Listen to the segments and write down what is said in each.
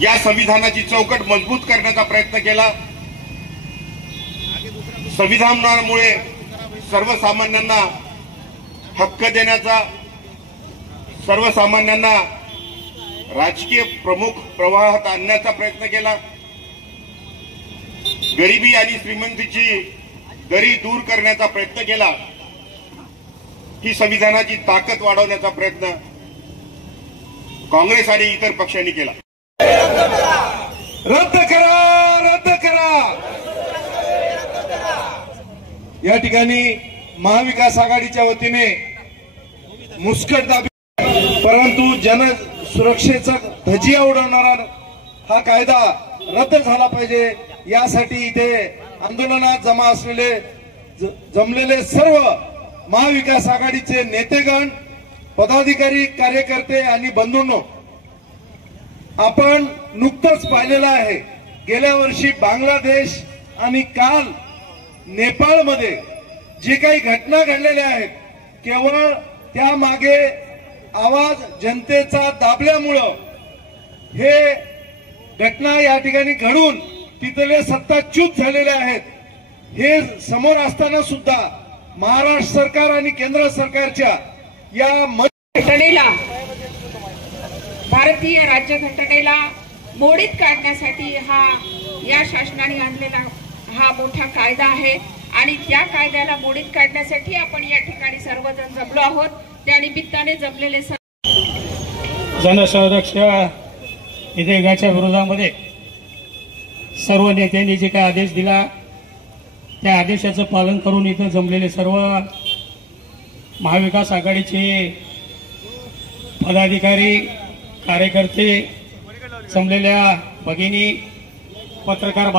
या संविधानाची चौकट मजबूत करण्याचा प्रयत्न केला। संविधानामुळे सर्वसामान्यांना हक्क देण्याचा, सर्वसामान्यांना राजकीय प्रमुख प्रवाहात आणण्याचा प्रयत्न केला। गरिबी आणि श्रीमंतीची दरी दूर करण्याचा प्रयत्न केला। ही संविधानाची ताकद वाढवण्याचा प्रयत्न काँग्रेस आणि इतर पक्षांनी केला। रद्द करा, रद्द करा। या ठिकाणी महाविकास आघाडीच्या वतीने मुस्कटदाबी, परंतु जन सुरक्षेचा धजिया उडवणारा हा कायदा रद्द झाला पाहिजे, यासाठी इथे आंदोलनात जमलेले सर्व महाविकास आघाडीचे नेतेगण, पदाधिकारी, कार्यकर्ते आणि बंधूंनो, आपण नुकतंच पाहिलेलं आहे, गेल्या वर्षी बांगलादेश आणि काल नेपाळमध्ये जे काही घटना घडलेल्या आहेत, केवळ त्या मागे आवाज जनतेचा दाबल्यामुळं हे घटना या ठिकाणी घडून तिथले सत्ताच्युत झालेले आहेत। हे समोर असताना सुद्धा महाराष्ट्र सरकार आणि केंद्र सरकारच्या या घटनेला, भारतीय राज्यघटनेला मोडीत काढण्यासाठी या शासनाने आणलेला हा मोठा कायदा आहे आणि त्या कायद्याला मोडीत काढण्यासाठी आपण या ठिकाणी सर्वजण जमलो आहोत। त्या निमित्ताने जमलेले जनसुरक्षा विधेयकाच्या विरोधामध्ये सर्व नेत्यांनी जे काही आदेश दिला त्या आदेशाचं पालन करून इथं जमलेले सर्व महाविकास आघाडीचे पदाधिकारी, कार्यकर्ते, जमलेल्या भगिनी, पत्रकार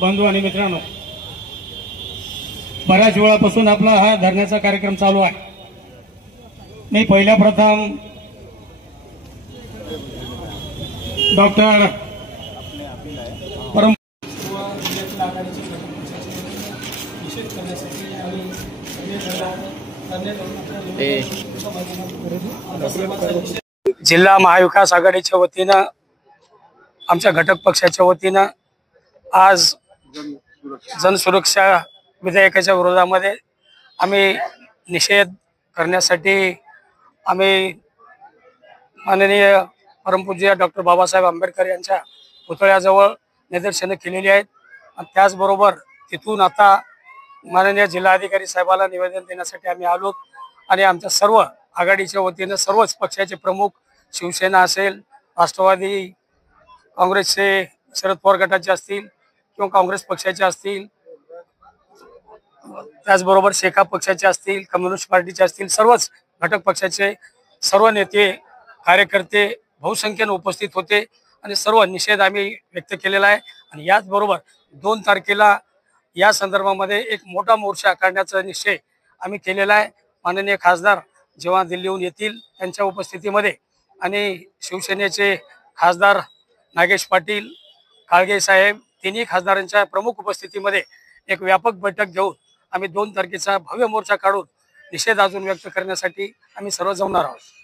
बंधू आणि मित्रांनो, बऱ्याच वेळापासून आपला हा धरण्याचा कार्यक्रम चालू आहे। मी पहिल्या प्रथम डॉक्टर जिल्हा महाविकास आघाडीच्या वतीनं, आमच्या घटक पक्षाच्या वतीनं आज जनसुरक्षा विधेयकाच्या विरोधामध्ये आम्ही निषेध करण्यासाठी आम्ही माननीय परमपूज्य डॉक्टर बाबासाहेब आंबेडकर यांच्या पुतळ्याजवळ निदर्शनं केलेली आहेत। आणि त्याचबरोबर तिथून आता माननीय जिल्हाधिकारी साहेबांना निवेदन देण्यासाठी आम्ही आलो आणि आमच्या सर्व आघाडीच्या वतीनं सर्वच पक्षाचे प्रमुख, शिवसेना असेल, राष्ट्रवादी काँग्रेसचे शरद पवार गटाचे असतील किंवा काँग्रेस पक्षाचे असतील, त्याचबरोबर शेका पक्षाचे असतील, कम्युनिस्ट पार्टीचे असतील, सर्वच घटक पक्षाचे सर्व नेते, कार्यकर्ते बहुसंख्येने उपस्थित होते आणि सर्व निषेध आम्ही व्यक्त केलेला आहे। आणि याचबरोबर 2 तारखेला या संदर्भामध्ये एक मोठा मोर्चा काढण्याचा निश्चय आम्ही केलेला आहे। माननीय खासदार जेव्हा दिल्लीहून येतील त्यांच्या उपस्थितीमध्ये आणि शिवसेनेचे खासदार नागेश पाटील, काळगे साहेब, तिन्ही खासदारांच्या प्रमुख उपस्थितीमध्ये एक व्यापक बैठक घेऊन आम्ही 2 तारखेचा भव्य मोर्चा काढून निषेध अजून व्यक्त करण्यासाठी आम्ही सर्व जमणार आहोत।